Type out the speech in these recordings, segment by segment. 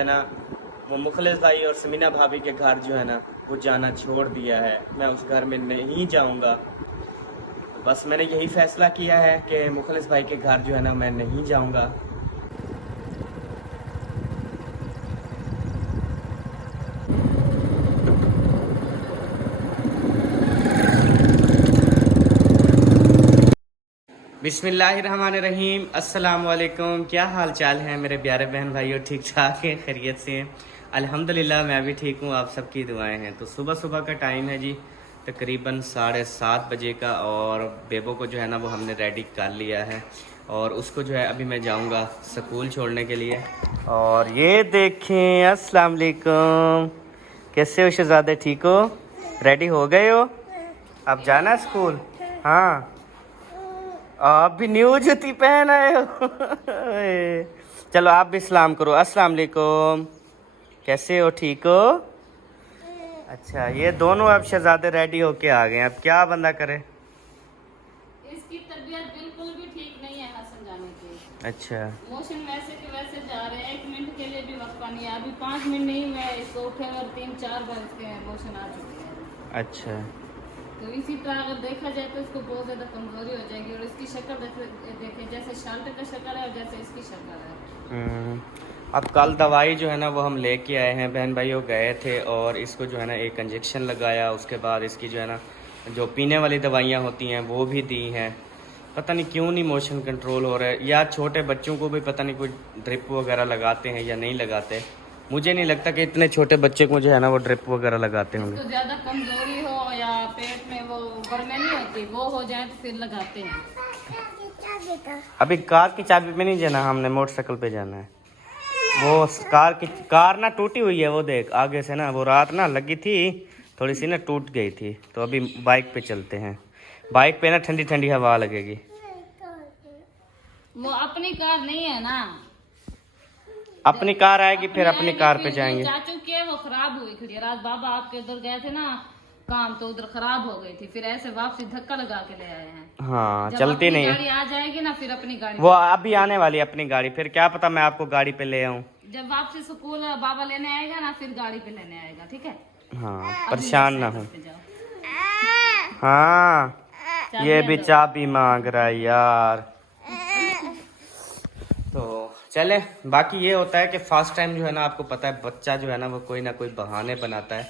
है ना, वो मुखलिस भाई और समीना भाभी के घर जो है ना वो जाना छोड़ दिया है। मैं उस घर में नहीं जाऊंगा। बस मैंने यही फैसला किया है कि मुखलिस भाई के घर जो है ना मैं नहीं जाऊंगा। बिस्मिल्लाहिर्रहमानिर्रहीम, अस्सलाम वालेकुम। क्या हाल चाल है मेरे प्यारे बहन भाइयों? ठीक ठाक हैं, खैरियत से हैं? अल्हम्दुलिल्लाह मैं भी ठीक हूँ, आप सबकी दुआएं हैं। तो सुबह सुबह का टाइम है जी, तकरीबन 7:30 बजे का। और बेबो को जो है ना वो हमने रेडी कर लिया है और उसको जो है अभी मैं जाऊँगा स्कूल छोड़ने के लिए। और ये देखें, अस्सलाम वालेकुम, कैसे हो शहजादे? ठीक हो? रेडी हो गए हो? अब जाना स्कूल? हाँ, आप भी न्यू जूती पहन आए हो। चलो आप भी सलाम करो, अस्सलाम वालेकुम, कैसे हो? ठीक हो? अच्छा, ये दोनों अब शहजादे रेडी होके आ गए। अब क्या बंदा करे? इसकी तबीयत बिल्कुल भी ठीक नहीं है हसन जाने की। अच्छा, मोशन वैसे के वैसे जा रहे हैं, 1 मिनट के लिए भी वक्त नहीं है। अभी 5 मिनट नहीं हुए इसको उठे और 3-4 बार इसके मोशन आ चुके हैं। अच्छा। तो इसी तरह अगर देखा जाए तो इसको बहुत ज्यादा कमजोरी हो जाएगी। और इसकी शक्ल देखे जैसे शाल्ट का शक्ल है और जैसे इसकी शक्ल है। अब कल दवाई जो है ना वो हम लेके आए हैं, बहन भाइयों गए थे और इसको जो है ना एक इंजेक्शन लगाया। उसके बाद इसकी जो है ना जो पीने वाली दवाइयाँ होती हैं वो भी दी हैं। पता नहीं क्यों नहीं मोशन कंट्रोल हो रहा है, या छोटे बच्चों को भी पता नहीं कोई ड्रिप वगैरह लगाते हैं या नहीं लगाते। मुझे नहीं लगता कि इतने छोटे बच्चे को जो है ना वो ड्रिप वगैरह लगाते होंगे। इसको ज्यादा कमजोरी हो या पेट में वो बर्मेनी होती वो हो जाए तो फिर लगाते हैं। अभी कार की चाबी पे नहीं जाना, हमने मोटरसाइकिल पे जाना है। वो कार ना टूटी हुई है, वो देख आगे से ना, वो रात ना लगी थी थोड़ी सी ना, टूट गई थी। तो अभी बाइक पे चलते हैं। बाइक पे ना ठंडी ठंडी हवा लगेगी। वो अपनी कार नहीं है ना, अपनी कार आएगी फिर अपनी कार पे जाएंगे। चाचू के वो खराब हुई खड़ी है। रात बाबा आपके उधर गए थे ना काम, तो उधर खराब हो गई थी। फिर ऐसे वापसी धक्का लगा के ले आए हैं। हाँ, जब चलती नहीं गाड़ी है आ जाएगी ना फिर अपनी गाड़ी वो, अभी आने वाली है अपनी गाड़ी। फिर क्या पता मैं आपको गाड़ी पे ले आऊं। जब वापसी स्कूल बाबा लेने आएगा ना फिर गाड़ी पे लेने आएगा, ठीक है? हाँ, परेशान ना हो। पे जाओ। हाँ, ये भी चाबी मांग रहा है यार। तो चले, बाकी ये होता है कि फर्स्ट टाइम जो है ना, आपको पता है बच्चा जो है ना वो कोई ना कोई बहाने बनाता है।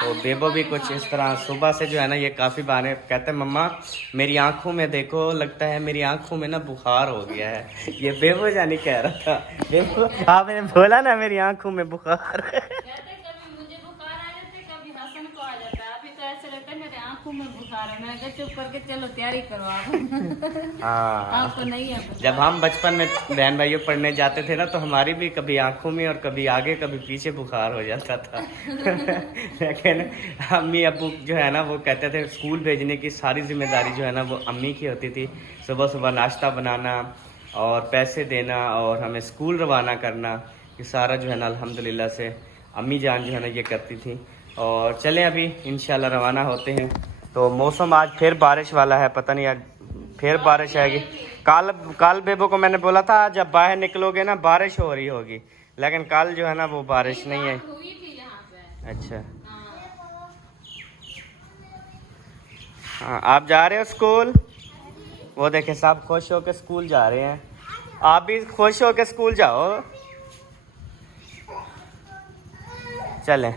तो बेबो भी कुछ इस तरह सुबह से जो है ना ये काफ़ी बहाने कहते हैं। मम्मा मेरी आंखों में देखो, लगता है मेरी आंखों में ना बुखार हो गया है। ये बेबो जानी कह रहा था। बेबो आपने बोला ना मेरी आंखों में बुखार है। कभी मुझे बुखार आ जाते, कभी हसन को आ जाता है। अभी तो ऐसे लगता है मेरे आंखों में बुखार है। मैंने कहा चुप करके चलो तैयारी करो आप। हाँ, आपको नहीं है बुखार। जब हम बचपन में बहन भाइयों पढ़ने जाते थे ना तो हमारी भी कभी आंखों में और कभी आगे कभी पीछे बुखार हो जाता था। लेकिन अम्मी अब्बू जो है ना वो कहते थे स्कूल भेजने की सारी जिम्मेदारी जो है ना वो अम्मी की होती थी। सुबह सुबह नाश्ता बनाना और पैसे देना और हमें स्कूल रवाना करना, ये सारा जो है ना अल्हम्दुलिल्लाह से अम्मी जान जो है ना ये करती थी। और चलें अभी इंशाल्लाह रवाना होते हैं। तो मौसम आज फिर बारिश वाला है, पता नहीं आज फिर बारिश आएगी। कल बेबो को मैंने बोला था जब बाहर निकलोगे ना बारिश हो रही होगी, लेकिन कल जो है ना वो बारिश नहीं है। हुई थी यहाँ पे। अच्छा, हाँ। हाँ, आप जा रहे हो स्कूल? वो देखे सब खुश होकर स्कूल जा रहे हैं। आप भी खुश होकर स्कूल जाओ। चलें,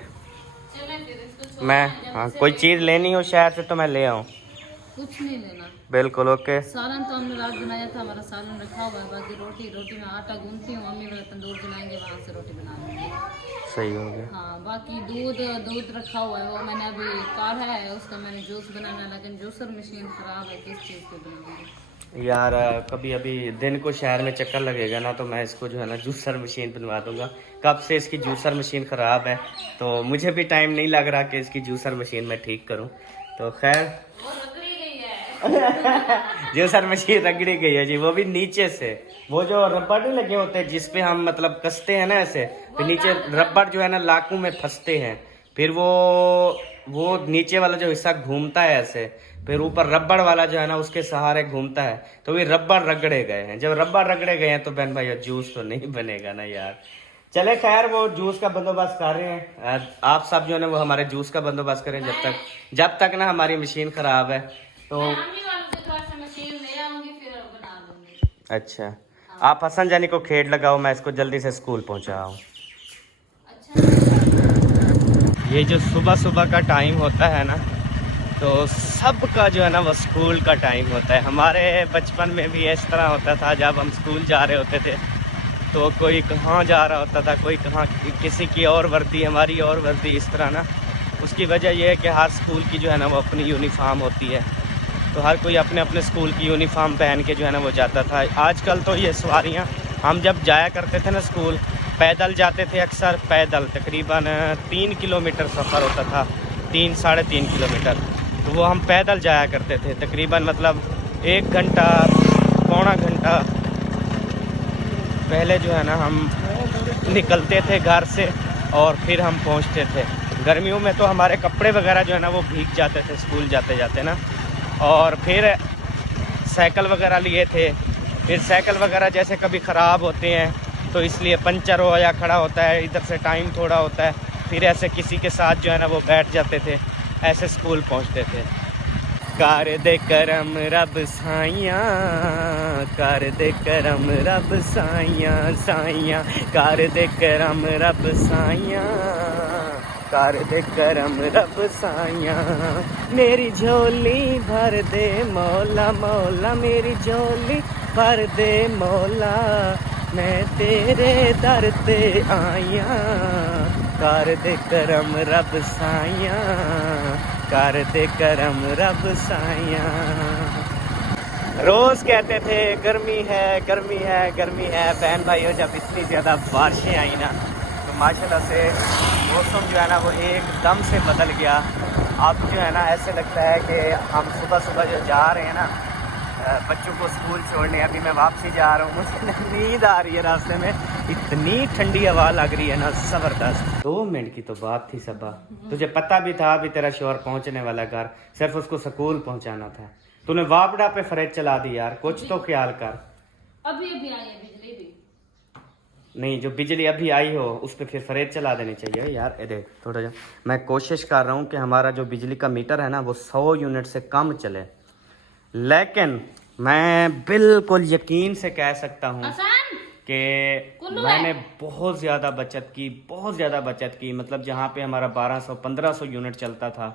चले फिर इसको छोड़ना मैं है। जब हाँ इसे कोई लेके चीज़ लेनी हो शहर से तो मैं ले आऊँ। कुछ नहीं लेना। बिल्कुल ओके। सालन तो हमने रात बनाया था, हमारा सालन रखा हुआ है। बाकी रोटी में आटा गूंथती हूँ, मम्मी वाला तंदूर बनाएंगे वहाँ से रोटी बना लेंगे। सही हो गया। हाँ, बाकी दूध रखा हुआ है, वो मैंने अभी काढ़ा है, उसका मैंने जूस बनाना है। लेकिन जूसर मशीन खराब है, किस चीज़ को बनाऊंगी यार कभी अभी दिन को शहर में चक्कर लगेगा ना तो मैं इसको जो है ना जूसर मशीन बनवा दूंगा। कब से इसकी जूसर मशीन ख़राब है तो मुझे भी टाइम नहीं लग रहा कि इसकी जूसर मशीन मैं ठीक करूं। तो खैर वो रगड़ी गई है। जूसर मशीन रगड़ी गई है जी, वो भी नीचे से। वो जो रबड़ नहीं लगे होते जिसपे हम मतलब कसते हैं ना ऐसे, फिर नीचे रबड़ जो है ना लाकू में फंसते हैं। फिर वो नीचे वाला जो हिस्सा घूमता है ऐसे, फिर ऊपर रबड़ वाला जो है ना उसके सहारे घूमता है। तो ये रबड़ रगड़े गए हैं। जब रबड़ रगड़े गए हैं तो बहन भाई जूस तो नहीं बनेगा ना यार। चले खैर, वो जूस का बंदोबस्त कर रहे हैं। आप सब जो है ना वो हमारे जूस का बंदोबस्त करें जब तक ना हमारी मशीन खराब है तो। मैं अम्मी वालों के घर से मशीन ले आऊंगी, फिर बना दूंगी। अच्छा, आप हसन जानी को खेत लगाओ, मैं इसको जल्दी से स्कूल पहुंचाऊं। अच्छा, ये जो सुबह सुबह का टाइम होता है ना, तो सबका जो है ना वो स्कूल का टाइम होता है। हमारे बचपन में भी इस तरह होता था, जब हम स्कूल जा रहे होते थे तो कोई कहाँ जा रहा होता था, कोई कहाँ, किसी की और वर्दी, हमारी और वर्दी, इस तरह ना। उसकी वजह यह है कि हर स्कूल की जो है ना वो अपनी यूनिफॉर्म होती है, तो हर कोई अपने अपने स्कूल की यूनिफॉर्म पहन के जो है ना वो जाता था। आजकल तो ये सवारियाँ, हम जब जाया करते थे ना स्कूल, पैदल जाते थे अक्सर, पैदल तकरीबन 3 किलोमीटर सफ़र होता था, 3-3.5 किलोमीटर, तो वो हम पैदल जाया करते थे तकरीबन, मतलब 1 घंटा पौना घंटा पहले जो है ना हम निकलते थे घर से और फिर हम पहुंचते थे। गर्मियों में तो हमारे कपड़े वगैरह जो है ना वो भीग जाते थे स्कूल जाते जाते ना, और फिर साइकिल वगैरह लिए थे। फिर साइकिल वगैरह जैसे कभी ख़राब होते हैं तो इसलिए पंचर हो या खड़ा होता है, इधर से टाइम थोड़ा होता है, फिर ऐसे किसी के साथ जो है ना वो बैठ जाते थे, ऐसे स्कूल पहुंचते थे। कर दे करम रब साइयां, कर दे करम रब साइयां, साइयां कर दे करम रब साइयां, कर दे करम रब साइयां, मेरी झोली भर दे मौला, मौला मेरी झोली भर दे मौला, मैं तेरे दर ते आया, कर दे करम रब साइयां, कर दे करम रब साइयां। रोज़ कहते थे गर्मी है, गर्मी है, गर्मी है। बहन भाइयों, जब इतनी ज़्यादा बारिशें आई ना तो माशाल्लाह से मौसम जो है ना वो एकदम से बदल गया। अब जो है ना ऐसे लगता है कि हम सुबह सुबह जो जा रहे हैं ना बच्चों को स्कूल छोड़ने, अभी मैं वापसी जा रहा हूँ, मुझे नींद आ रही है रास्ते में, इतनी ठंडी हवा लग रही है ना, ज़बरदस्त। 2 मिनट की तो बात थी सबा, तुझे पता भी था अभी तेरा शोहर पहुँचने वाला घर, सिर्फ उसको स्कूल पहुँचाना था। तूने वापड़ा पे फ्रिज चला दी यार, कुछ तो ख्याल कर। अभी अभी आई है बिजली भी। नहीं, जो बिजली अभी आई हो उस पर फिर फ्रिज चला देनी चाहिए यार। देख थोड़ा जा, मैं कोशिश कर रहा हूँ कि हमारा जो बिजली का मीटर है ना वो 100 यूनिट से कम चले, लेकिन मैं बिल्कुल यकीन से कह सकता हूँ कि मैंने बहुत ज़्यादा बचत की, बहुत ज़्यादा बचत की। मतलब जहाँ पे हमारा 1200-1500 यूनिट चलता था,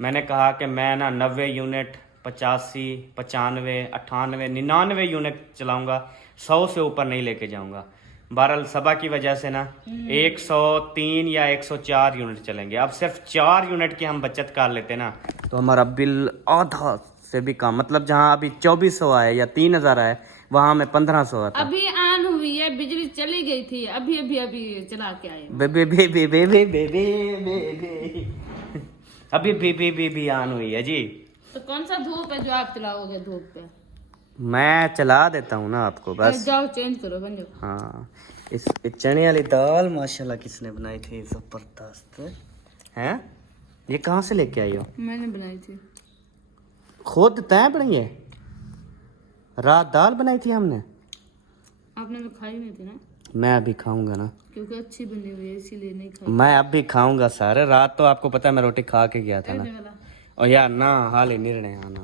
मैंने कहा कि मैं ना 90 यूनिट, 85, 95, 98, 99 यूनिट चलाऊँगा, 100 से ऊपर नहीं लेके जाऊँगा। बहरहाल सबा की वजह से ना 103 या 104 यूनिट चलेंगे। अब सिर्फ 4 यूनिट की हम बचत कर लेते ना तो हमारा बिल आधा से भी कम, मतलब जहाँ अभी 2400 आए या 3000 आए, वहाँ में 1500 आता। अभी ऑन हुई है, बिजली चली गई थी, अभी अभी अभी चला के आए। बेबे बेबे बेबे बेबे बेबे अभी बेबे बेबी ऑन हुई है जी। तो कौन सा धूप है जो आप चलाओगे धूप पे? मैं चला देता हूँ ना आपको बस। जाओ चेंज करो, बन जाओ। हाँ, इस चने वाली दाल माशाल्लाह किसने बनाई थी, जबरदस्त हैं। ये कहाँ से लेके आई हो? मैंने बनाई थी। खुद तय बनाई है? रात दाल बनाई थी हमने, आपने तो खाई नहीं थी ना? मैं अभी खाऊंगा ना, क्योंकि अच्छी बनी हुई है इसीलिए नहीं खाई। मैं अब भी खाऊंगा सारे। रात तो आपको पता है मैं रोटी खा के गया था ना। और यार ना हाल ही निर्णय आना,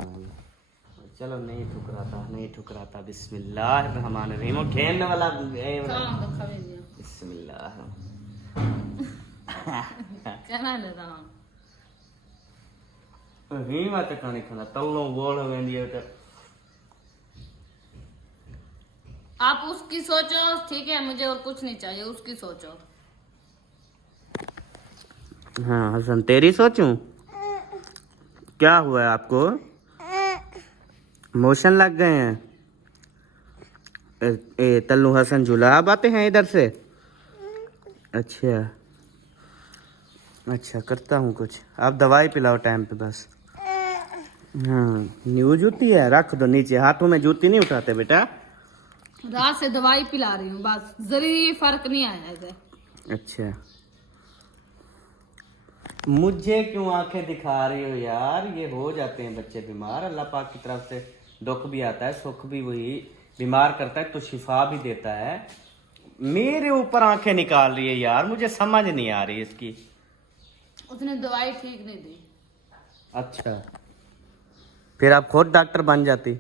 चलो नहीं ठुकराता, नहीं ठुकराता। बिस्मिल्लाहिर्रहमानिर्रहीम। वो खेलने वाला बिस्मिल्लाह कहना ले रहा हूं ही मत खाने खाना तल्लो बोल वेंदी है। आप उसकी सोचो, ठीक है, मुझे और कुछ नहीं चाहिए, उसकी सोचो। हाँ हसन, तेरी सोचूं? क्या हुआ है आपको? मोशन लग गए हैं? तल्लू हसन जुलाब आते हैं इधर से? अच्छा अच्छा, करता हूँ कुछ। आप दवाई पिलाओ टाइम पे बस। हाँ, न्यू जूती है, रख दो नीचे, हाथों में जूती नहीं उठाते बेटा। रात से दवाई पिला रही हूँ, बस जरूरी फर्क नहीं आया इधर। अच्छा, मुझे क्यों आंखें दिखा रही हो यार? ये हो जाते हैं बच्चे बीमार, अल्लाह पाक की तरफ से दुख भी आता है, सुख भी वही बीमार करता है तो शिफा भी देता है। मेरे ऊपर आंखें निकाल रही है यार, मुझे समझ नहीं आ रही इसकी। उसने दवाई ठीक नहीं दी। अच्छा, फिर आप खुद डॉक्टर बन जाती,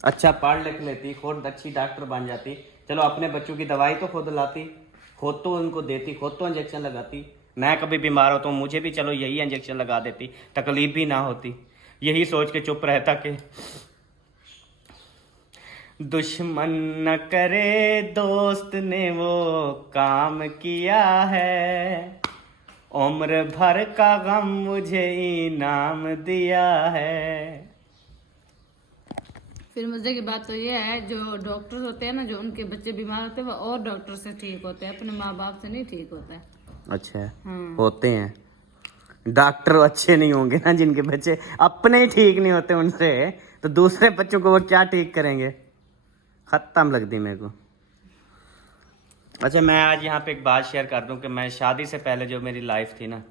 अच्छा पढ़ लिख लेती, खुद अच्छी डॉक्टर बन जाती। चलो अपने बच्चों की दवाई तो खुद लाती, खुद तो उनको देती, खुद तो इंजेक्शन लगाती। मैं कभी बीमार हो तो मुझे भी चलो यही इंजेक्शन लगा देती, तकलीफ भी ना होती। यही सोच के चुप रहता कि दुश्मन न करे दोस्त ने वो काम किया है, उम्र भर का गम मुझे इनाम दिया है। फिर मजे की बात तो ये है, जो डॉक्टर होते हैं ना, जो उनके बच्चे बीमार होते हैं वो और डॉक्टर से ठीक होते हैं, अपने माँ बाप से नहीं ठीक होता है। अच्छा है, हाँ। होते हैं डॉक्टर अच्छे नहीं होंगे ना, जिनके बच्चे अपने ही ठीक नहीं होते उनसे, तो दूसरे बच्चों को वो क्या ठीक करेंगे। खत्म लगती मेरे को। अच्छा, मैं आज यहाँ पे एक बात शेयर कर दूं कि मैं शादी से पहले जो मेरी लाइफ थी ना,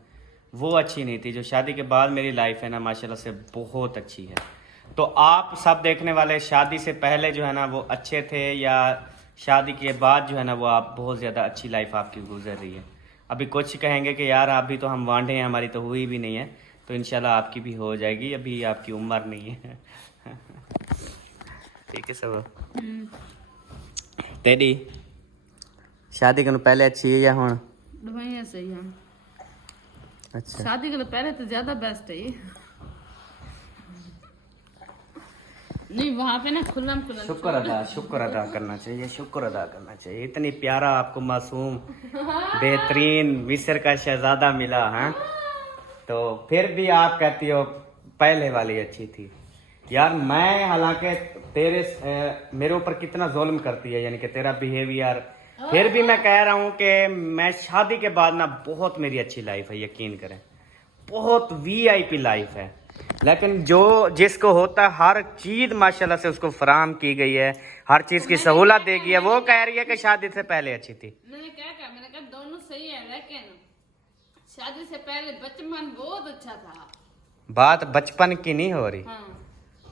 वो अच्छी नहीं थी। जो शादी के बाद मेरी लाइफ है ना, माशाल्लाह से बहुत अच्छी है। तो आप सब देखने वाले शादी से पहले जो है ना वो अच्छे थे, या शादी के बाद जो है ना वो आप बहुत ज़्यादा अच्छी लाइफ आपकी गुजर रही है। अभी कुछ कहेंगे कि यार अभी तो हम वांढे हैं, हमारी तो हुई भी नहीं है, तो इंशाल्लाह आपकी भी हो जाएगी, अभी आपकी उम्र नहीं है। ठीक है सब। तेरी शादी करने पहले अच्छी है या हुण? दवाइयाँ सही है। अच्छा, शादी के पहले तो ज्यादा बेस्ट है ये। नहीं वहाँ पे ना खुल्लम खुल्लम शुक्र अदा करना चाहिए, शुक्र अदा करना चाहिए। इतनी प्यारा आपको मासूम बेहतरीन मिस्र का शहजादा मिला है, तो फिर भी आप कहती हो पहले वाली अच्छी थी। यार मैं हालांकि मेरे ऊपर कितना जुल्म करती है, यानी कि तेरा बिहेवियर, फिर भी मैं कह रहा हूँ कि मैं शादी के बाद ना बहुत मेरी अच्छी लाइफ है, यकीन करें, बहुत वीआईपी लाइफ है। लेकिन जो जिसको होता है हर चीज माशाल्लाह से उसको फराहम की गई है, हर चीज की सहूलत दी गई है, वो कह रही है कि शादी से पहले अच्छी थी। मैंने क्या कहा, मैंने कहा दोनों सही है, लेकिन शादी से पहले बचपन बहुत अच्छा था। बात बचपन की नहीं हो रही, हाँ।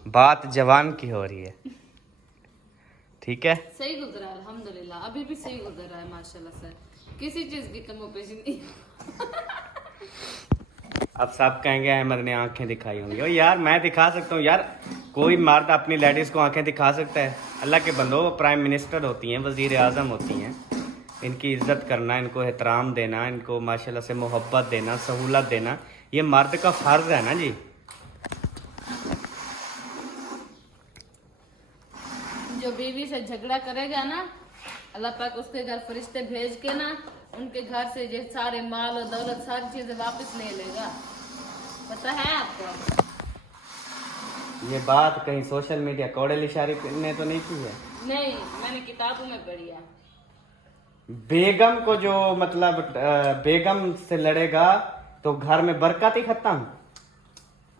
बात जवान की हो रही है। ठीक है, सही गुजरा है अल्हम्दुलिल्लाह, अभी भी सही गुजर रहा है माशाल्लाह से, किसी चीज की कमी पेशी नहीं। अब सब कहेंगे अहमद ने आंखें दिखाई होंगी। ओ यार मैं दिखा सकता हूँ यार, कोई मर्द अपनी लेडीज को आंखें दिखा सकता है? अल्लाह के बंदो, वो प्राइम मिनिस्टर होती हैं, वजीर आजम होती हैं, इनकी इज्जत करना, इनको एहतराम देना, इनको माशाल्लाह से मोहब्बत देना, सहूलत देना, ये मर्द का फर्ज है ना जी। जो बीवी से झगड़ा करेगा ना, अल्लाह पाक उसके घर फरिश्ते भेज के ना उनके घर से ये सारे माल और दौलत सारी चीजें वापस ले लेगा, पता है आपको? ये बात कहीं सोशल मीडिया कौड़े लिशारी ने तो नहीं की है? नहीं, मैंने किताबों में पढ़ी है। बेगम को जो मतलब बेगम से लड़ेगा तो घर में बरकत ही खत्म।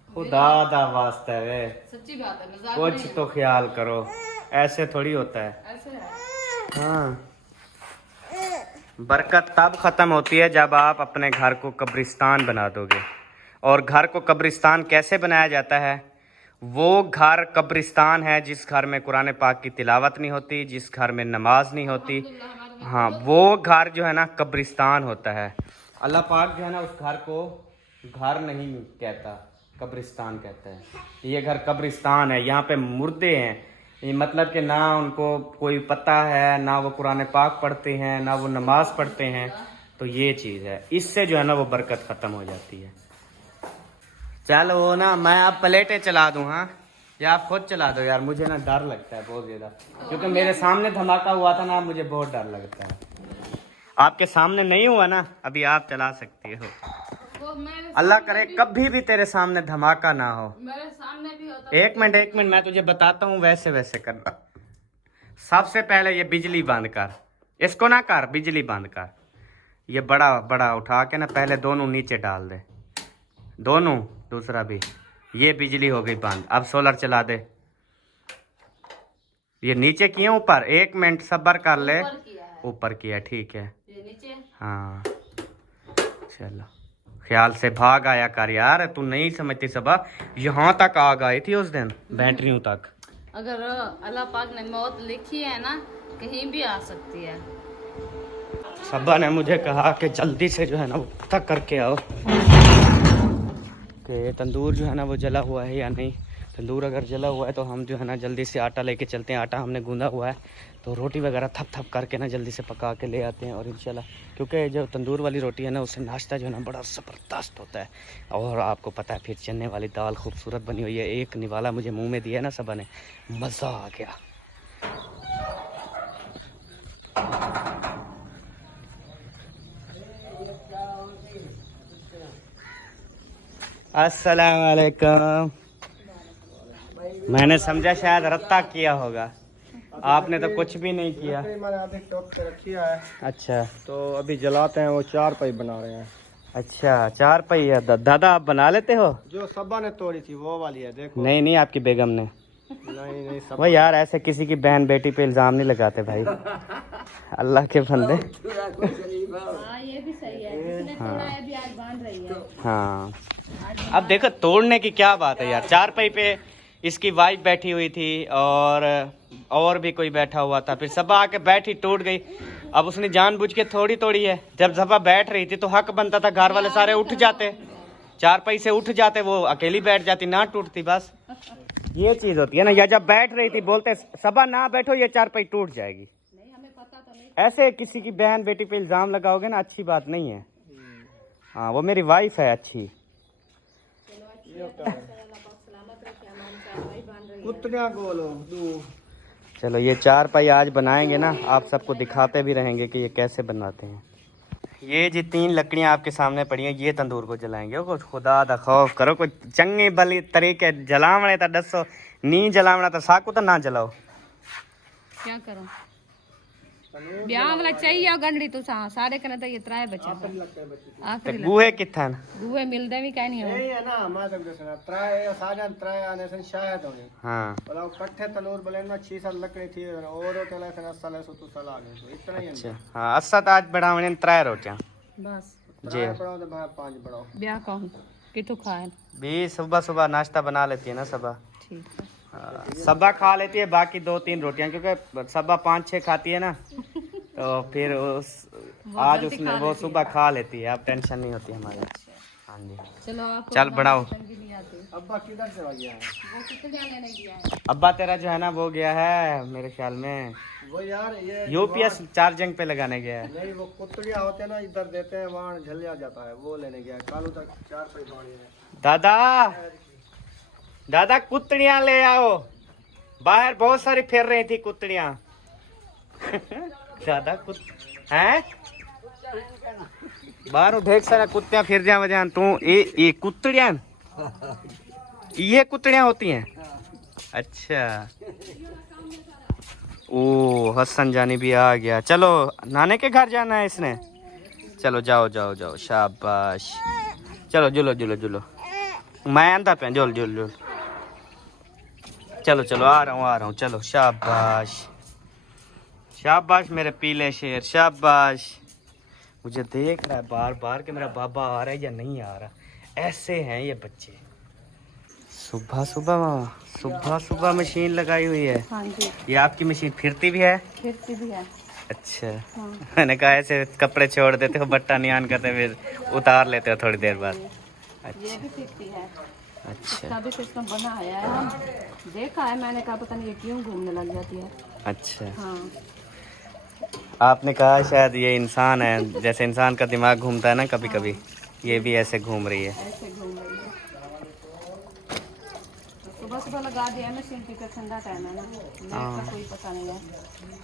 खुदा दा वास्ता है, सच्ची बात है, मजाक कुछ नहीं है। तो ख्याल करो, ऐसे थोड़ी होता है। ऐसे है। हाँ, बरकत तब खत्म होती है जब आप अपने घर को कब्रिस्तान बना दोगे। और घर को कब्रिस्तान कैसे बनाया जाता है? वो घर कब्रिस्तान है जिस घर में कुरान पाक की तिलावत नहीं होती, जिस घर में नमाज नहीं होती। हाँ, वो घर जो है ना कब्रिस्तान होता है। अल्लाह पाक जो है ना उस घर को घर नहीं कहता, कब्रिस्तान कहता है। ये घर कब्रिस्तान है, यहाँ पे मुर्दे हैं, ये मतलब कि ना उनको कोई पता है, ना वो कुरान पाक पढ़ते हैं, ना वो नमाज पढ़ते हैं। तो ये चीज़ है, इससे जो है ना वो बरकत ख़त्म हो जाती है। चलो वो ना मैं आप प्लेटें चला दूँ, हाँ, या आप खुद चला दो यार, मुझे ना डर लगता है बहुत ज़्यादा, क्योंकि मेरे सामने धमाका हुआ था ना, मुझे बहुत डर लगता है। आपके सामने नहीं हुआ ना, अभी आप चला सकती हो। अल्लाह करे कभी भी तेरे सामने धमाका ना हो। मेरे सामने भी होता। एक मिनट मैं तुझे बताता हूँ, वैसे वैसे करना। सबसे पहले ये बिजली बंद कर, इसको ना कर, बिजली बंद कर। ये बड़ा बड़ा उठा के ना पहले दोनों नीचे डाल दे, दोनों, दूसरा भी। ये बिजली हो गई बंद। अब सोलर चला दे। ये नीचे किए ऊपर, 1 मिनट सब्र कर ले। ऊपर किया, ठीक है। ये नीचे। हाँ चलो, ख्याल से भाग आया कर यार, तू नहीं समझती सबा, यहाँ तक आग आई थी उस दिन, बैटरियों तक। अगर अल्लाह पाक ने मौत लिखी है ना, कहीं भी आ सकती है। सब्बा ने मुझे कहा कि जल्दी से जो है ना वो पता करके आओ कि तंदूर जो है ना वो जला हुआ है या नहीं। तंदूर अगर जला हुआ है तो हम जो है ना जल्दी से आटा लेके चलते हैं। आटा हमने गूंदा हुआ है तो रोटी वगैरह थप थप करके ना जल्दी से पका के ले आते हैं। और इंशाल्लाह क्योंकि जो तंदूर वाली रोटी है ना उससे नाश्ता जो है ना बड़ा ज़बरदस्त होता है। और आपको पता है फिर चने वाली दाल खूबसूरत बनी हुई है। एक निवाला मुझे मुँह में दिया ना सबा ने, मज़ा आ गया। अस्सलाम वालेकुम। मैंने समझा शायद रत्ता किया होगा, आपने तो कुछ भी नहीं किया। मैंने अभी टॉप पे रखी है। अच्छा तो अभी जलाते हैं, वो 4 पाई बना रहे हैं। अच्छा 4 पहिया। दादा आप बना लेते हो? जो सबा ने तोड़ी थी वो वाली है, देखो। नहीं नहीं, आपकी बेगम ने। नहीं नहीं, सब वो यार ऐसे किसी की बहन बेटी पे इल्जाम नहीं लगाते भाई, अल्लाह के बंदे। हाँ ये भी सही है, जिसने तोड़ा है भी आज बांध रही है। हाँ अब देखो तोड़ने की क्या बात है यार। 4 पई पे इसकी वाइफ बैठी हुई थी और भी कोई बैठा हुआ था। फिर सबा आके बैठी, टूट गई। अब उसने जानबूझ के थोड़ी तोड़ी है। जब सबा बैठ रही थी तो हक बनता था, घर वाले सारे उठ जाते, 4 पई से उठ जाते, वो अकेली बैठ जाती, ना टूटती। बस ये चीज होती है ना। या जब बैठ रही थी बोलते सबा ना बैठो, ये 4 पई टूट जाएगी। नहीं हमें पता तो नहीं। ऐसे किसी की बहन बेटी पे इल्जाम लगाओगे ना, अच्छी बात नहीं है। हाँ वो मेरी वाइफ है अच्छी। कुत्तियां गोलो दू। चलो ये 4 पाई आज बनाएंगे ना, आप सबको दिखाते भी रहेंगे कि ये कैसे बनाते हैं। ये जी 3 लकड़ियां आपके सामने पड़ी हैं, ये तंदूर को जलाएंगे। ओ खुदा दा खौफ करो, कोई चंगे भली तरीके जलावणे तो दसो, नी जलावना तो साकू तो ना जलाओ। क्या करो ब्याह वाला चाहिए और गंडड़ी तो सारे कने तो ये त्राए बच्चा आखिरी गुहे किथन गुए मिलदे भी कहीं नहीं यही है ना, मैं तक जैसे त्राए साजन त्राए आने से शायद होने। हाँ मतलब कट्ठे तनूर बले ना 6-7 लकड़ी थी और तो लेसन असल है, सो तो सला ने तो इतना ही। अच्छा हाँ, अस्सा तो आज बढ़ावने 3 रोटियां बस जी। बढ़ाओ तो भाई 5 बढ़ाओ। ब्याह कहूँ कि तू खाए भी सुबह सुबह नाश्ता बना लेती है ना सबा। ठीक है। हाँ, सबा खा लेती है, बाकी 2-3 रोटियां, क्योंकि सबा 5-6 खाती है ना तो फिर आज उसने वो सुबह खा लेती है। अब टेंशन नहीं होती हमारे। हाँ जी चलो आपको चल बढ़ाओ। नहीं आती। अब्बा किधर से आ गया है? वो कितने लेने गया है? अब्बा तेरा जो है ना वो गया है मेरे ख्याल में वो यार ये यूपीएस चार्जिंग पे लगाने गया है। नहीं, वो कुत्तियां होते हैं ना, इधर देते हैं, वहाँ झलिया जाता है, वो लेने गया है। कालू तक 4 पाई बाणी है। दादा दादा कुत्तियां ले आओ, बाहर बहुत सारी फिर रही थी कुत्तियां। दादा हैं बाहर देख सारा कुत्तियां फिर जा वजह तू ये कुत्तियां, ये कुत्तियां होती हैं। अच्छा ओ हसन जानी भी आ गया। चलो नाने के घर जाना है इसने। चलो जाओ जाओ जाओ, शाबाश। चलो जुलो जुलो जुलो, मैं आंदा पे जुल जुल जुल। चलो चलो आ रहा हूँ। चलो शाबाश शाबाश मेरे पीले शेर, शाबाश। मुझे देख रहा है बार बार कि मेरा बाबा आ रहा है या नहीं आ रहा। ऐसे हैं ये बच्चे। सुबह सुबह मशीन लगाई हुई है। हाँ जी ये आपकी मशीन फिरती भी है? फिरती भी है। अच्छा हाँ। मैंने कहा ऐसे कपड़े छोड़ देते हो, बट्टा नहीं ऑन करते, फिर उतार लेते हो थोड़ी देर बाद। ये भी फिरती है। अच्छा इसका भी सिस्टम बनाया है, हम देखा है, मैंने कहा पता नहीं ये क्यों घूमने लग जाती है। अच्छा हाँ आपने कहा शायद ये इंसान है, जैसे इंसान का दिमाग घूमता है ना कभी कभी, ये भी ऐसे घूम रही है। ऐसे घूम रही है। तो सुबह लगा दिया मशीन की, ठंडा टाइम है ना, लाइट का कोई पता नहीं है।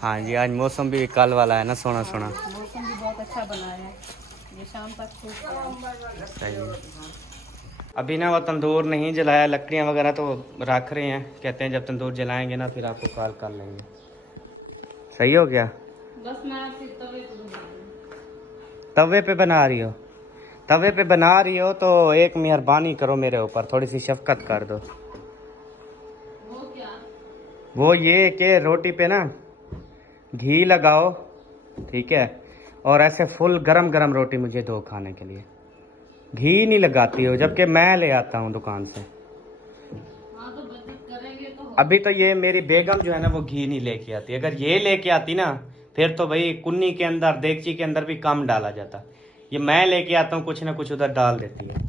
हाँ जी आज मौसम भी कल वाला है ना, सोना सोना। मौसम भी बहुत अच्छा बना है, ये शाम तक खूब सही है। अभी ना वो तंदूर नहीं जलाया, लकड़ियाँ वगैरह तो रख रहे हैं। कहते हैं जब तंदूर जलाएंगे ना फिर आपको कॉल कर लेंगे। सही हो गया। बस मैं आपकी तवे पे बना रही हो? तवे पे बना रही हो तो एक मेहरबानी करो मेरे ऊपर, थोड़ी सी शफकत कर दो। वो क्या? वो ये कि रोटी पे ना घी लगाओ, ठीक है, और ऐसे फुल गरम गरम रोटी मुझे दो खाने के लिए। घी नहीं लगाती हो, जबकि मैं ले आता हूँ दुकान से। हाँ तो बचत करेंगे तो अभी तो ये मेरी बेगम जो है ना वो घी नहीं लेके आती, अगर ये लेके आती ना फिर तो भाई कुन्नी के अंदर देगची के अंदर भी कम डाला जाता। ये मैं लेके आता हूँ कुछ ना कुछ उधर डाल देती है।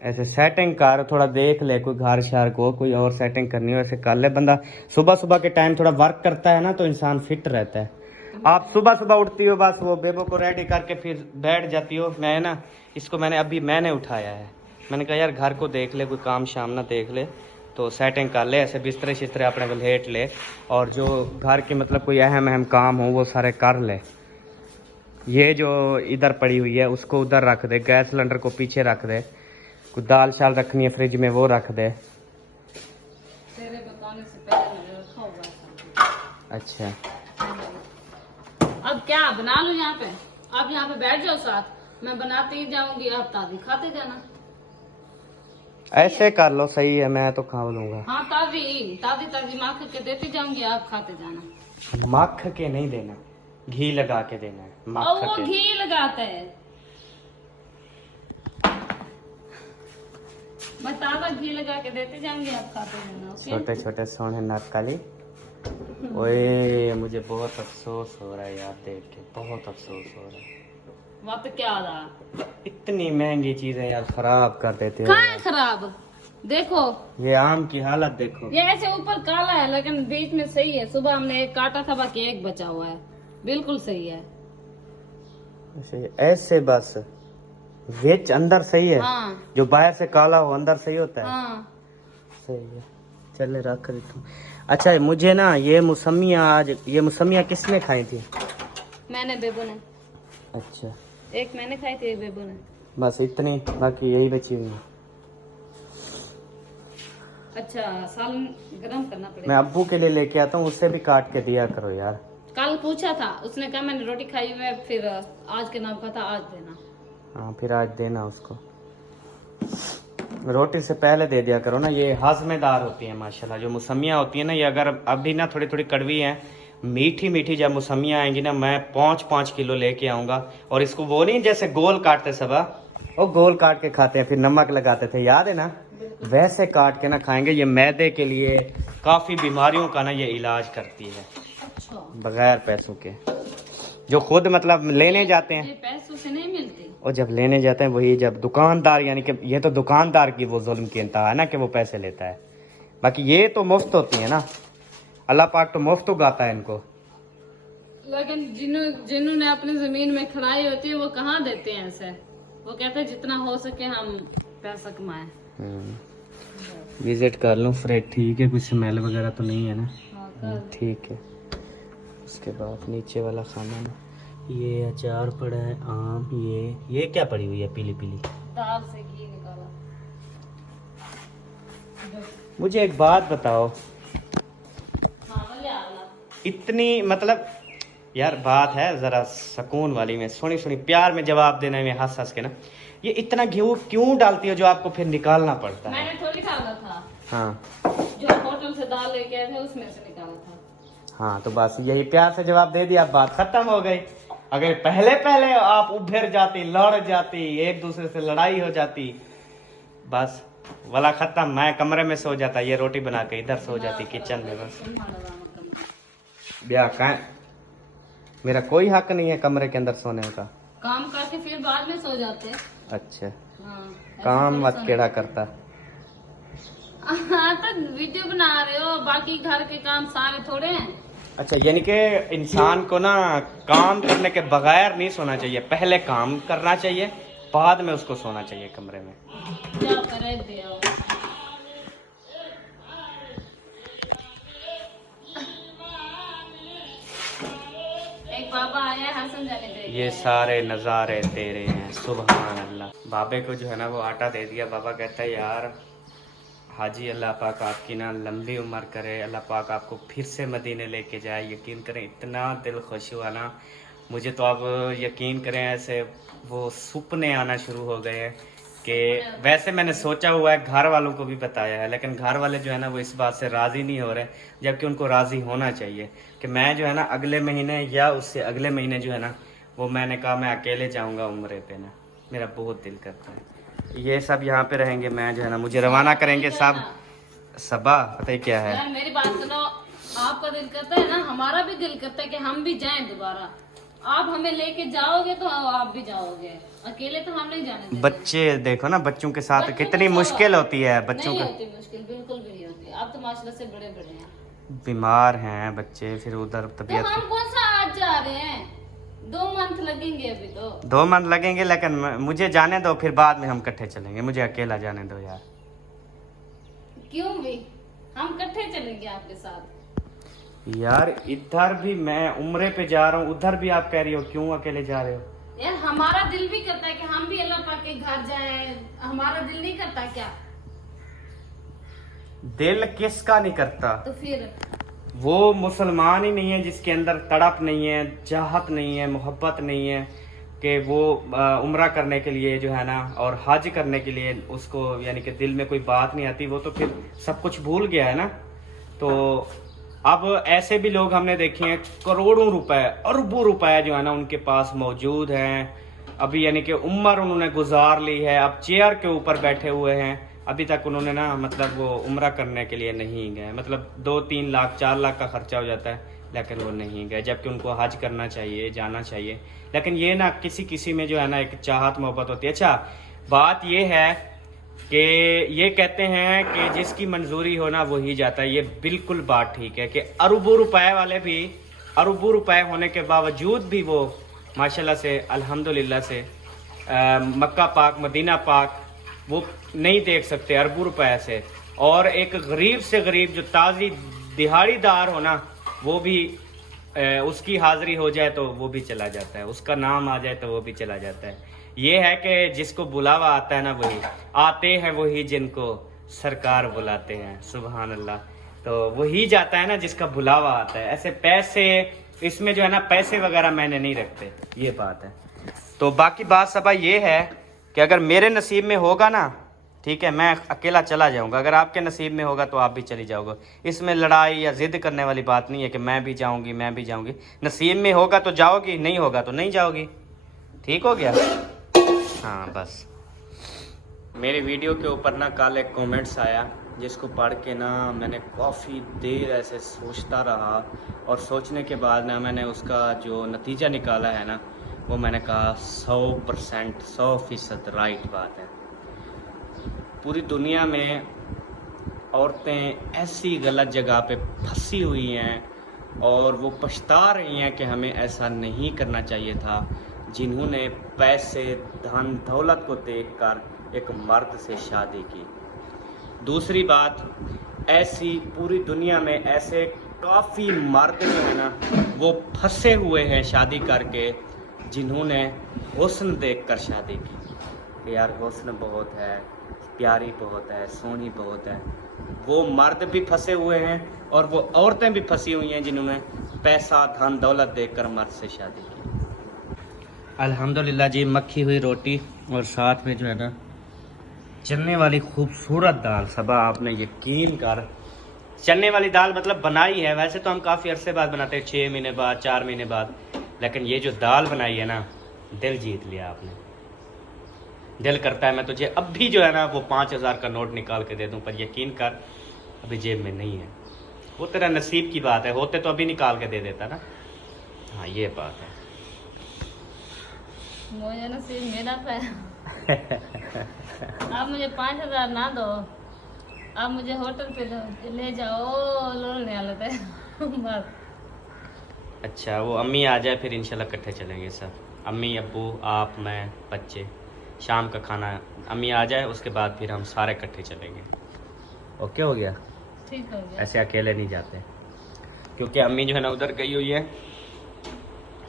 ऐसे सेटिंग कर, थोड़ा देख ले, कोई घर शहर को कोई और सेटिंग करनी हो ऐसे कर ले बंदा। सुबह सुबह के टाइम थोड़ा वर्क करता है ना तो इंसान फिट रहता है। आप सुबह सुबह उठती हो बस वो बेबो को रेडी करके फिर बैठ जाती हो। मैं ना इसको मैंने उठाया है, मैंने कहा यार घर को देख ले, कोई काम शाम ना देख ले तो सेटिंग कर ले, ऐसे बिस्तरे शिस्तरे अपने को लेट ले और जो घर के मतलब कोई अहम काम हो वो सारे कर ले। ये जो इधर पड़ी हुई है उसको उधर रख दे, गैस सिलेंडर को पीछे रख दे, कुछ दाल शाल रखनी है फ्रिज में वो रख दे। तेरे बताने से पहले मैंने रखा हुआ है। अच्छा अब क्या बना लो यहाँ पे, आप यहाँ पे बैठ जाओ साथ, मैं बनाते ही जाऊंगी, आप ताजी खाते जाना। ऐसे कर लो, सही है, मैं तो खा लूंगा। हाँ ताजी ताजी ताजी माख के देती जाऊंगी, आप खाते जाना। मक्ख के नहीं देना, घी लगा के देना है। और मक्ख वो के घी लगाते हैं, मैं ताजा घी लगा के देते जाऊंगी, आप खाते जाना। ओके? छोटे छोटे सोने नक्काली। ओए मुझे बहुत अफसोस हो रहा है यार देख के, बहुत अफसोस हो रहा है। वहाँ पे क्या आ रहा, इतनी महंगी चीजें यार खराब कर देते हो। कहाँ है खराब, देखो ये आम की हालत देखो। ये ऐसे ऊपर काला है लेकिन बीच में सही है। सुबह हमने एक काटा था, बाकी एक बचा हुआ है, बिल्कुल सही है। ऐसे बस वेच अंदर सही है। हाँ जो बाहर से काला हो अंदर सही होता है। हाँ सही है, चले रख देता हूँ। अच्छा मुझे ना ये मौसमियाँ किसने खाई थी? मैंने, बेबू ने। अच्छा एक मैंने खाई थी, एक बेबू ने। बस इतनी, बाकी यही बची हुई है। अच्छा सालन गरम करना मैं पड़ेगा। अब्बू के लिए लेके आता हूँ, उससे भी काट के दिया करो यार। कल पूछा था, उसने कहा मैंने रोटी खाई हुई है, फिर आज के नाम का था, आज देना। हाँ फिर आज देना उसको, रोटी से पहले दे दिया करो ना। ये हाजमेदार होती है माशाल्लाह। जो मौसमियाँ होती है ना ये अगर अभी ना थोड़ी थोड़ी कड़वी हैं, मीठी मीठी जब मौसमियाँ आएंगी ना मैं 5-5 किलो लेके आऊँगा। और इसको वो नहीं जैसे गोल काटते सब, वो गोल काट के खाते हैं फिर नमक लगाते थे, याद है ना? वैसे काट के ना खाएंगे। ये मैदे के लिए काफ़ी बीमारियों का ना ये इलाज करती है अच्छा, बगैर पैसों के। जो खुद मतलब लेने जाते हैं, ये पैसों से नहीं मिलती। और जब लेने जाते हैं वही, जब दुकानदार, यानी कि ये तो दुकानदार की वो जुल्म की इंतहा है ना कि वो पैसे लेता है, बाकी ये तो मुफ्त होती है ना। अल्लाह पाक तो मुफ्त उगाता है इनको। लेकिन जिन्होंने अपनी जमीन में खड़ाई होती है वो कहाँ देते हैं ऐसे, वो कहते हैं जितना हो सके हम पैसा कमाएं। विजिट कर लूँ फ्रेड, ठीक है, कुछ स्मेल वगैरह तो नहीं है ना? हाँ, ठीक है। उसके बाद नीचे वाला खाना ना, ये अचार पड़ा है, आम, ये क्या पड़ी हुई है पीली पीली? दाल से घी निकाला। मुझे एक बात बताओ, हाँ बोले आला। इतनी मतलब यार बात है जरा सुकून वाली में, सुनी सुनी प्यार में जवाब देने में, हंस हंस के ना, ये इतना घी क्यों डालती हो जो आपको फिर निकालना पड़ता है? मैंने थोड़ी डाला था, हाँ जो होटल से दाल लेके आए थे उसमें से निकाला था। हाँ तो बस यही प्यार से जवाब दे दिया, बात खत्म हो गई। अगर पहले पहले आप उभर जाती, लड़ जाती, एक दूसरे से लड़ाई हो जाती, बस वाला खत्म। मैं कमरे में सो जाता, ये रोटी बना के इधर सो जाती किचन में। बस ब्याह का मेरा कोई हक नहीं है कमरे के अंदर सोने का। काम करके फिर बाद में सो जाते। अच्छा हाँ, ऐसे काम थोड़ी मत सोने केड़ा का। करता। हाँ तो वीडियो बना रहे हो, बाकी घर के काम सारे थोड़े हैं। अच्छा यानी कि इंसान को ना काम करने के बगैर नहीं सोना चाहिए, पहले काम करना चाहिए, बाद में उसको सोना चाहिए कमरे में। क्या करे दे। एक बाबा आया है समझाने दे। ये सारे नज़ारे तेरे हैं, सुभान अल्लाह। बाबे को जो है ना वो आटा दे दिया। बाबा कहता है यार हाजी अल्लाह पाक आपकी ना लंबी उम्र करे, अल्लाह पाक आपको फिर से मदीने लेके जाए। यकीन करें इतना दिल खुश हुआ ना मुझे तो, अब यकीन करें ऐसे वो सपने आना शुरू हो गए हैं कि वैसे मैंने सोचा हुआ है, घर वालों को भी बताया है, लेकिन घर वाले जो है ना वो इस बात से राज़ी नहीं हो रहे, जबकि उनको राज़ी होना चाहिए कि मैं जो है ना अगले महीने या उससे अगले महीने जो है ना वो मैंने कहा मैं अकेले जाऊंगा उम्रे पे ना। मेरा बहुत दिल करता है। ये सब यहाँ पे रहेंगे, मैं जो है ना मुझे रवाना करेंगे सब। सबा पता है क्या है, यार मेरी बात सुनो, आपका दिल करता है ना, हमारा भी दिल करता है कि हम भी जाएं दोबारा। आप हमें लेके जाओगे तो आप भी जाओगे, अकेले तो हम नहीं जाने देंगे। बच्चे देखो ना, बच्चों के साथ बच्चों कितनी को मुश्किल होती है बच्चों नहीं का। होती मुश्किल, बिल्कुल भी नहीं होती। आप तो माशाल्लाह से बड़े बड़े हैं। बीमार हैं बच्चे, फिर उधर तो तबीयत। हम कौन सा आज जा रहे हैं, 2 मंथ लगेंगे अभी तो। 2 मंथ लगेंगे, लेकिन मुझे जाने दो, फिर बाद में हम इकट्ठे चलेंगे। मुझे अकेला जाने दो यार। क्यों भी, हम इकट्ठे चलेंगे आपके साथ। यार इधर भी मैं उम्रे पे जा रहा हूँ, उधर भी आप कह रही हो क्यों अकेले जा रहे हो। यार हमारा दिल भी करता है कि हम भी अल्लाह पाक के घर जाएं, हमारा दिल नहीं करता क्या? दिल किसका नहीं करता? तो फिर वो मुसलमान ही नहीं है जिसके अंदर तड़प नहीं है, चाहत नहीं है, मोहब्बत नहीं है कि वो उम्रा करने के लिए जो है ना, और हज करने के लिए उसको यानी कि दिल में कोई बात नहीं आती, वो तो फिर सब कुछ भूल गया है ना। तो अब ऐसे भी लोग हमने देखे हैं, करोड़ों रुपए, अरबों रुपए जो है ना उनके पास मौजूद हैं, अभी यानी कि उम्र उन्होंने गुजार ली है, अब चेयर के ऊपर बैठे हुए हैं, अभी तक उन्होंने ना मतलब वो उम्रा करने के लिए नहीं गए। मतलब 2-3 लाख 4 लाख का खर्चा हो जाता है, लेकिन वो नहीं गए, जबकि उनको हज करना चाहिए, जाना चाहिए। लेकिन ये ना किसी किसी में जो है ना एक चाहत मोहब्बत होती है। अच्छा बात ये है कि ये कहते हैं कि जिसकी मंजूरी हो ना वही जाता है, ये बिल्कुल बात ठीक है कि अरबों रुपए वाले भी, अरबों रुपए होने के बावजूद भी वो माशाल्लाह से अल्हम्दुलिल्लाह से मक्का पाक मदीना पाक वो नहीं देख सकते अरबों रुपए से। और एक गरीब से गरीब जो ताज़ी दिहाड़ीदार हो ना, वो भी उसकी हाजिरी हो जाए तो वो भी चला जाता है, उसका नाम आ जाए तो वो भी चला जाता है। ये है कि जिसको बुलावा आता है ना वही आते हैं, वही जिनको सरकार बुलाते हैं, सुभान अल्लाह। तो वही जाता है ना जिसका बुलावा आता है। ऐसे पैसे इसमें जो है ना पैसे वगैरह मैंने नहीं रखते, ये बात है। तो बाकी बात सबा ये है कि अगर मेरे नसीब में होगा ना, ठीक है, मैं अकेला चला जाऊंगा, अगर आपके नसीब में होगा तो आप भी चली जाओगे। इसमें लड़ाई या जिद करने वाली बात नहीं है कि मैं भी जाऊंगी मैं भी जाऊंगी। नसीब में होगा तो जाओगी, नहीं होगा तो नहीं जाओगी। ठीक हो गया? हाँ बस। मेरी वीडियो के ऊपर ना कल एक कमेंट्स आया, जिसको पढ़ के ना मैंने काफ़ी देर ऐसे सोचता रहा, और सोचने के बाद ना मैंने उसका जो नतीजा निकाला है ना, वो मैंने कहा 100% 100% राइट बात है। पूरी दुनिया में औरतें ऐसी गलत जगह पे फंसी हुई हैं और वो पछता रही हैं कि हमें ऐसा नहीं करना चाहिए था, जिन्होंने पैसे धन दौलत को देखकर एक मर्द से शादी की। दूसरी बात, ऐसी पूरी दुनिया में ऐसे काफ़ी मर्द जो है ना वो फंसे हुए हैं शादी करके, जिन्होंने हुस्न देखकर शादी की कि यार हुस्न बहुत है, प्यारी बहुत है, सोनी बहुत है। वो मर्द भी फंसे हुए हैं और वो औरतें भी फंसी हुई हैं जिन्होंने पैसा धन दौलत देखकर मर्द से शादी की। अल्हम्दुलिल्लाह जी, मक्खी हुई रोटी और साथ में जो है ना चने वाली खूबसूरत दाल। सबा आपने यकीन कर, चने वाली दाल मतलब बनाई है, वैसे तो हम काफ़ी अरसे बाद बनाते हैं, 6 महीने बाद 4 महीने बाद, लेकिन ये जो दाल बनाई है ना, दिल जीत लिया आपने। दिल करता है मैं तुझे अब भी जो है ना वो 5000 का नोट निकाल के दे दूं, पर यकीन कर अभी जेब में नहीं है। वो तेरा नसीब की बात है, होते तो अभी निकाल के दे देता ना। हाँ ये बात है। मुझे नसीब मेरा था। आप मुझे 5000 ना दो, आप मुझे होटल पे ले जाओ, लोने वाले थे बस। अच्छा वो अम्मी आ जाए फिर इंशाल्लाह इकट्ठे चलेंगे सब, अम्मी अब्बू आप मैं बच्चे। शाम का खाना अम्मी आ जाए उसके बाद फिर हम सारे इकट्ठे चलेंगे। ओके हो गया? ठीक हो गया। ऐसे अकेले नहीं जाते, क्योंकि अम्मी जो है ना उधर गई हुई है,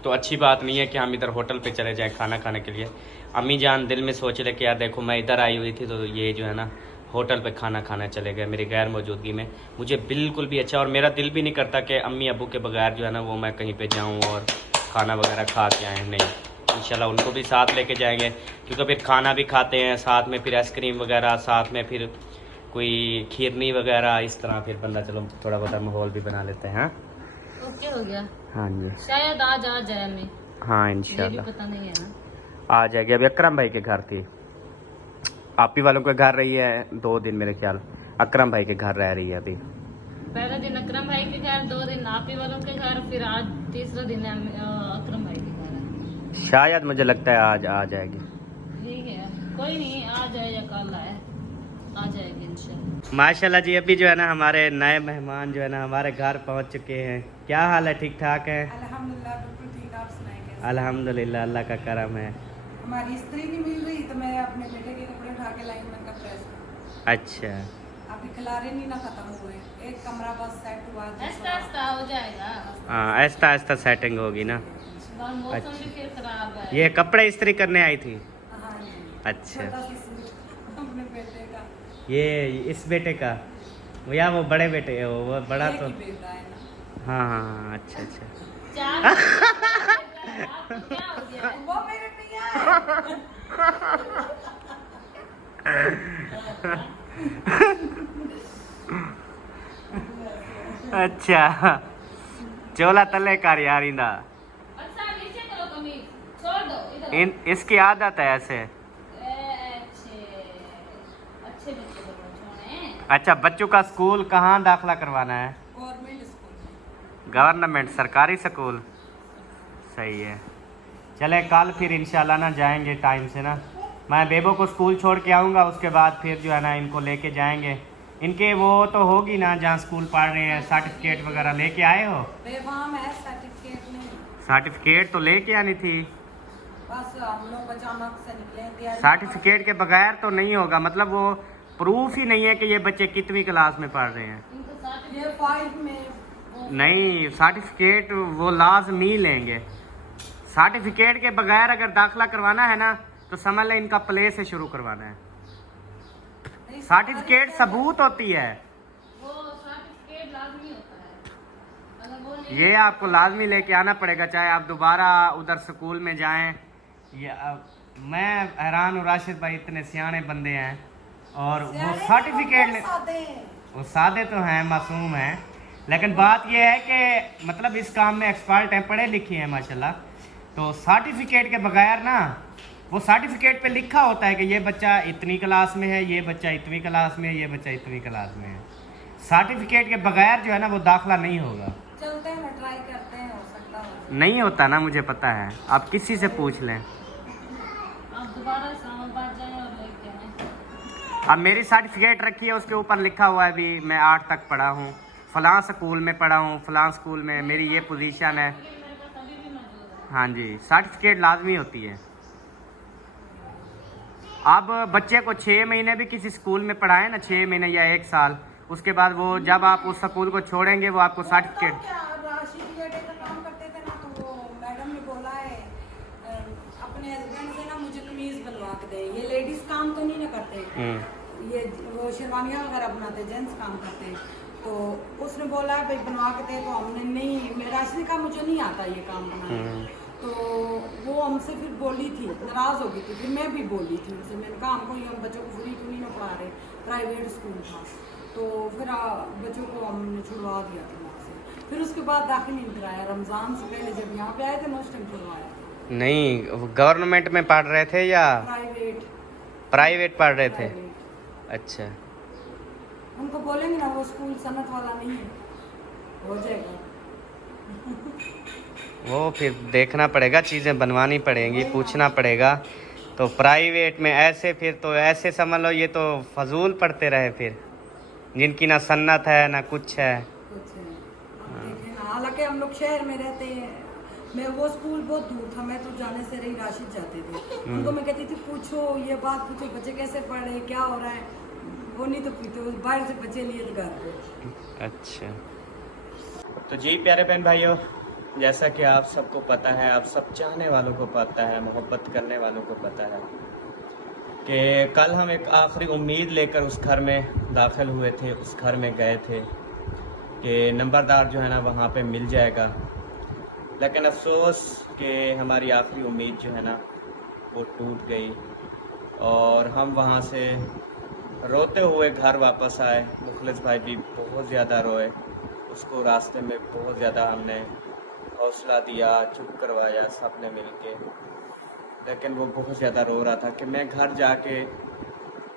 तो अच्छी बात नहीं है कि हम इधर होटल पे चले जाएं खाना खाने के लिए। अम्मी जान दिल में सोच रहे कि यार देखो मैं इधर आई हुई थी तो ये जो है ना होटल पे खाना खाना चले गए मेरी गैर मौजूदगी में। मुझे बिल्कुल भी अच्छा, और मेरा दिल भी नहीं करता कि अम्मी अबू के बगैर जो है ना वो मैं कहीं पे जाऊँ और खाना वगैरह खा के आएँ। नहीं, इंशाल्लाह उनको भी साथ लेके जाएंगे, क्योंकि फिर खाना भी खाते हैं साथ में, फिर आइसक्रीम वगैरह साथ में, फिर कोई खीरनी वगैरह, इस तरह फिर बंदा चलो थोड़ा बहुत माहौल भी बना लेते हैं। ओके हो गया। हाँ जी, शायद आज आ जाए मैं, हाँ ये भी इंशाल्लाह पता नहीं है ना। आ जाएगी। अभी अकरम भाई के घर थी, आप ही वालों के घर रही है 2 दिन मेरे ख्याल। अकरम भाई के घर रह रही है अभी। पहला दिन अकरम भाई के घर, 2 दिन नापी वालों के घर, फिर आज तीसरा दिन अकरम भाई के घर है। शायद मुझे लगता है आज आ जाएगी। ठीक है, कोई नहीं, आ जाए या कल आए, आ जाएगी इंशाल्लाह। माशाल्लाह जी, अभी जो है ना हमारे नए मेहमान जो है ना हमारे घर पहुंच चुके हैं। क्या हाल है, ठीक ठाक है? अल्हम्दुलिल्लाह बिल्कुल ठीक। आप सुनाएं कैसे? अल्हम्दुलिल्लाह, अल्लाह का करम है। हमारी स्त्री नहीं मिल रही तो मैं अपने बेटे के कपड़े उठा के लाई, मैंने कहा प्रेस करो। अच्छा, अभी खिलारे नहीं ना खत्म हुए, एक कमरा बस सेट हुआ। ऐसा ऐसा हो जाएगा, हाँ आहिस्ता आहिस्ता सेटिंग होगी ना। और मौसम भी फिर खराब है। ये कपड़े इस्त्री करने आई थी? हाँ जी। अच्छा, छोटा सा सूट अपने बेटे का। ये इस बेटे का या वो बड़े बेटे वो बड़ा एक तो ही बेटा है ना। हाँ हाँ हाँ, अच्छा अच्छा। 4 आपको क्या हो गया है? वो मेरे नहीं आए। अच्छा, चोला तले कार यार इंदा अच्छा नीचे करो कमीज, छोड़ दो इधर। इन इसकी आदत है ऐसे। अच्छे अच्छे बच्चे को छोड़े। अच्छा, बच्चों का स्कूल कहाँ दाखला करवाना है? Government school. गवर्नमेंट सरकारी स्कूल, सही है। चले कल फिर इंशाल्लाह ना जाएंगे टाइम से ना। मैं बेबो को स्कूल छोड़ के आऊँगा, उसके बाद फिर जो है ना इनको लेके जाएंगे। इनके वो तो होगी ना जहाँ स्कूल पढ़ रहे हैं, सर्टिफिकेट वगैरह लेके आए हो? बेफाम है, सर्टिफिकेट नहीं। सर्टिफिकेट तो लेके आनी थी। बस हम लोग अचानक से निकले तैयारी। सर्टिफिकेट के बगैर तो नहीं होगा, मतलब वो प्रूफ ही नहीं है कि ये बच्चे कितनी क्लास में पढ़ रहे हैं। इनको साथ ये 5 में। नहीं, सर्टिफिकेट वो लाजमी लेंगे। सर्टिफिकेट के बगैर अगर दाखला करवाना है ना तो समझ लें इनका प्ले से शुरू करवाना है। सर्टिफिकेट सबूत होती है, वो सर्टिफिकेट लाजमी होता है। अगर वो नहीं ये आपको लाजमी लेके आना पड़ेगा, चाहे आप दोबारा उधर स्कूल में जाएं। मैं हैरान हूँ, राशिद भाई इतने सियाने बंदे हैं और वो सर्टिफिकेट वो सादे तो हैं, मासूम हैं, लेकिन बात ये है कि मतलब इस काम में एक्सपर्ट हैं, पढ़े लिखे हैं माशाल्लाह। तो सर्टिफिकेट के बगैर ना, वो सर्टिफिकेट पे लिखा होता है कि ये बच्चा इतनी क्लास में है, ये बच्चा इतनी क्लास में है, ये बच्चा इतनी क्लास में है। सर्टिफिकेट के बगैर जो है ना वो दाखला नहीं होगा। चलते हैं ना, ट्राई करते हैं, हो सकता हो। नहीं होता ना, मुझे पता है, आप किसी से पूछ लें। आप दोबारा इस्लामाबाद जाएं और लेके आएं। अब मेरी सर्टिफिकेट रखी है, उसके ऊपर लिखा हुआ है भी मैं 8 तक पढ़ा हूँ, फलां स्कूल में पढ़ा हूँ, फलां स्कूल में मेरी ये पोजीशन है। मेरे पास अभी भी मौजूद है। हाँ जी, सर्टिफिकेट लाजमी होती है। अब बच्चे को 6 महीने भी किसी स्कूल में पढ़ाए ना, 6 महीने या 1 साल, उसके बाद वो जब आप उस स्कूल को छोड़ेंगे वो आपको सर्टिफिकेट। क्या राशि बेटे का काम करते थे ना, तो वो मैडम ने बोला है अपने हस्बैंड से ना मुझे कमीज बनवा के दे। ये लेडीज काम तो नहीं ना करते, ये वो शेरवानियाँ वगैरह बनाते, जेंट्स काम करते। तो उसने बोला भाई बनवा के दे, तो हमने नहीं, मैं राशि ने कहा मुझे नहीं आता ये काम बनाना। तो वो हमसे फिर बोली थी, नाराज हो गई थी, फिर मैं भी बोली थी उनसे। मैंने कहा हमको ये हम बच्चों को फ्री क्यों नहीं पढ़ा रहे, प्राइवेट स्कूल था। तो फिर बच्चों को हमने छुड़वा दिया था वहाँ से। फिर उसके बाद दाखिल नहीं कराया, रमज़ान से पहले जब यहाँ पे आए थे ना उस टाइम छुड़वाया था। नहीं, गवर्नमेंट में पढ़ रहे थे या प्राइवेट पढ़ रहे थे? अच्छा, उनको बोलेंगे ना वो स्कूल सनत वाला नहीं है, हो जाएगा। वो फिर देखना पड़ेगा, चीज़ें बनवानी पड़ेंगी, पूछना पड़ेगा। तो प्राइवेट में ऐसे फिर तो ऐसे समझ लो ये तो फजूल पढ़ते रहे फिर, जिनकी ना सन्नत है ना कुछ है। कुछ है, अब देखें ना। हालांकि हम लोग शहर में रहते हैं, मैं वो स्कूल बहुत दूर था, मैं तो जाने से रही राशिद जाते थे। उनको मैं कहती थी पूछो ये बात, पूछो बच्चे कैसे पढ़ रहे, क्या हो रहा है। वो नहीं तो पूछते, वो बाहर से बच्चे लिए थे घर पे। अच्छा, तो जी प्यारे बहन भाइयों, जैसा कि आप सबको पता है, आप सब चाहने वालों को पता है, मोहब्बत करने वालों को पता है कि कल हम एक आखिरी उम्मीद लेकर उस घर में दाखिल हुए थे, उस घर में गए थे कि नंबरदार जो है ना वहाँ पे मिल जाएगा। लेकिन अफसोस कि हमारी आखिरी उम्मीद जो है ना वो टूट गई और हम वहाँ से रोते हुए घर वापस आए। मुखलिस भाई भी बहुत ज़्यादा रोए, उसको रास्ते में बहुत ज़्यादा हमने हौसला दिया, चुप करवाया सब ने मिल के, लेकिन वो बहुत ज़्यादा रो रहा था कि मैं घर जाके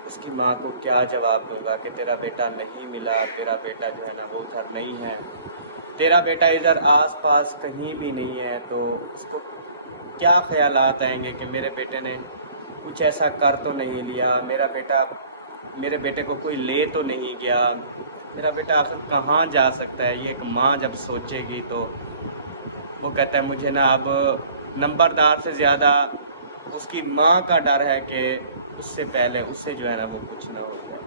उसकी माँ को क्या जवाब दूंगा कि तेरा बेटा नहीं मिला, तेरा बेटा जो है ना वो उधर नहीं है, तेरा बेटा इधर आसपास कहीं भी नहीं है। तो उसको क्या ख्यालात आएंगे कि मेरे बेटे ने कुछ ऐसा कर तो नहीं लिया, मेरे बेटे को कोई ले तो नहीं गया, मेरा बेटा आखिर कहाँ जा सकता है। ये एक माँ जब सोचेगी तो वो कहता है मुझे ना अब नंबरदार से ज़्यादा उसकी माँ का डर है कि उससे पहले उससे जो है ना वो कुछ ना हो जाए।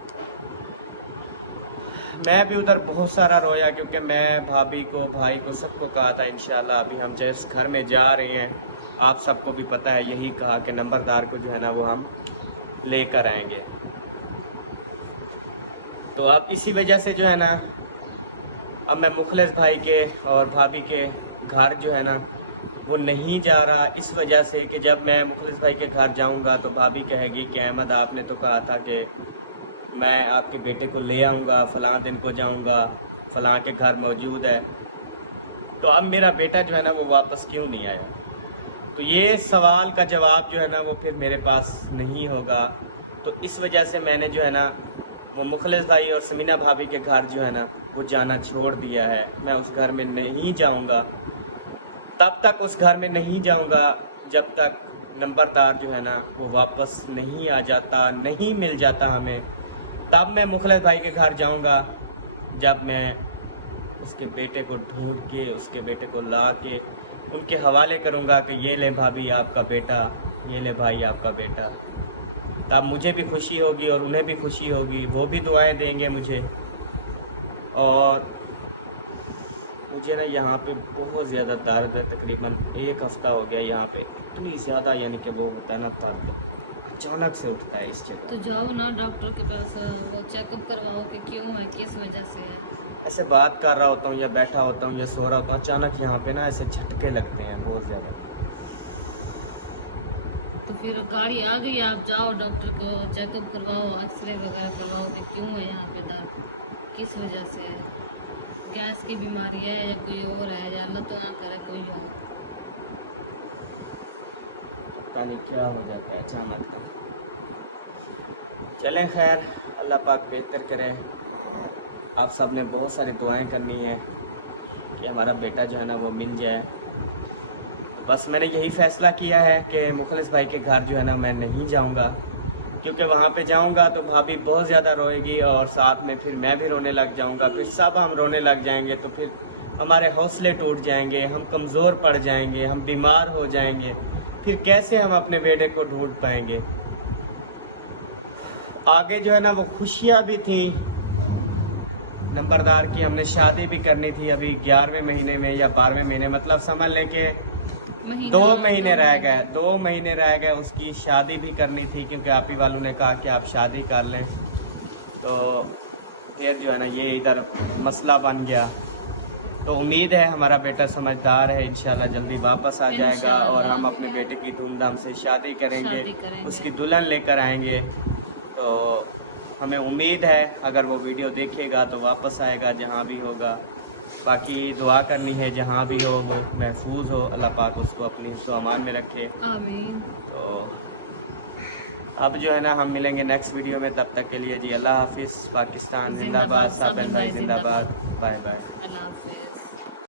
मैं भी उधर बहुत सारा रोया क्योंकि मैं भाभी को, भाई को, सबको कहा था इंशाल्लाह अभी हम जिस घर में जा रहे हैं, आप सबको भी पता है, यही कहा कि नंबरदार को जो है ना वो हम लेकर आएंगे। तो अब इसी वजह से जो है ना अब मैं मुखलिस भाई के और भाभी के घर जो है ना वो नहीं जा रहा, इस वजह से कि जब मैं मुखलिस भाई के घर जाऊंगा तो भाभी कहेगी कि अहमद आपने तो कहा था कि मैं आपके बेटे को ले आऊँगा, फ़लाँ दिन को जाऊँगा, फ़लाँ के घर मौजूद है। तो अब मेरा बेटा जो है ना वो वापस क्यों नहीं आया? तो ये सवाल का जवाब जो है ना वो फिर मेरे पास नहीं होगा। तो इस वजह से मैंने जो है ना वो मुखलिस भाई और समीना भाभी के घर जो है ना वो जाना छोड़ दिया है। मैं उस घर में नहीं जाऊंगा, तब तक उस घर में नहीं जाऊंगा जब तक नंबरदार जो है ना वो वापस नहीं आ जाता, नहीं मिल जाता हमें। तब मैं मुखलिस भाई के घर जाऊंगा जब मैं उसके बेटे को ढूंढ के, उसके बेटे को ला के उनके हवाले करूंगा कि ये ले भाभी आपका बेटा, ये ले भाई आपका बेटा। तब मुझे भी खुशी होगी और उन्हें भी खुशी होगी, वो भी दुआएं देंगे मुझे। और मुझे ना यहाँ पे बहुत ज़्यादा दर्द है, तकरीबन 1 हफ़्ता हो गया यहाँ पे, इतनी ज़्यादा यानी कि वो होता है ना दर्द अचानक से उठता है इस जगह। तो जाओ ना डॉक्टर के पास, वो चेकअप करवाओ कि क्यों है, किस वजह से है। ऐसे बात कर रहा होता हूँ या बैठा होता हूँ या सो रहा होता हूँ, अचानक यहाँ पे ना ऐसे झटके लगते हैं बहुत ज़्यादा। तो फिर गाड़ी आ गई, आप जाओ डॉक्टर को चेकअप करवाओ, एक्सरे वगैरह करवाओ कि क्यों है यहाँ पे दर्द, किस वजह से है, गैस की बीमारी है या कोई और है, या अल्लाह तो ना करे कोई हो। पता नहीं क्या हो जाता है अचानक। चलें खैर, अल्लाह पाक बेहतर करे। आप सब ने बहुत सारी दुआएं करनी है कि हमारा बेटा जो है ना वो मिल जाए। बस मैंने यही फ़ैसला किया है कि मुखलिस भाई के घर जो है ना मैं नहीं जाऊंगा, क्योंकि वहाँ पे जाऊंगा तो भाभी बहुत ज़्यादा रोएगी और साथ में फिर मैं भी रोने लग जाऊंगा, फिर सब हम रोने लग जाएंगे, तो फिर हमारे हौसले टूट जाएंगे, हम कमज़ोर पड़ जाएंगे, हम बीमार हो जाएंगे, फिर कैसे हम अपने बेटे को ढूंढ पाएंगे। आगे जो है ना वो खुशियाँ भी थी, नंबरदार की हमने शादी भी करनी थी अभी 11वें महीने में या 12वें महीने, मतलब समझ लें कि 2 महीने रह गए, 2 महीने रह गए, उसकी शादी भी करनी थी, क्योंकि आप ही वालों ने कहा कि आप शादी कर लें। तो फिर जो है ना ये इधर मसला बन गया। तो उम्मीद है हमारा बेटा समझदार है, इंशाल्लाह जल्दी वापस आ जाएगा और हम अपने बेटे की धूमधाम से शादी करेंगे, उसकी दुल्हन लेकर आएंगे। तो हमें उम्मीद है अगर वो वीडियो देखेगा तो वापस आएगा जहाँ भी होगा। बाकी दुआ करनी है जहाँ भी हो वो महफूज हो, अल्लाह पाक उसको अपनी हिफ्ज़ व अमान में रखे। आमीन। तो अब जो है ना हम मिलेंगे नेक्स्ट वीडियो में, तब तक के लिए जी अल्लाह हाफिज़। पाकिस्तान जिंदाबाद, साबिर भाई जिंदाबाद, बाय बाय। अल्लाह हाफिज़।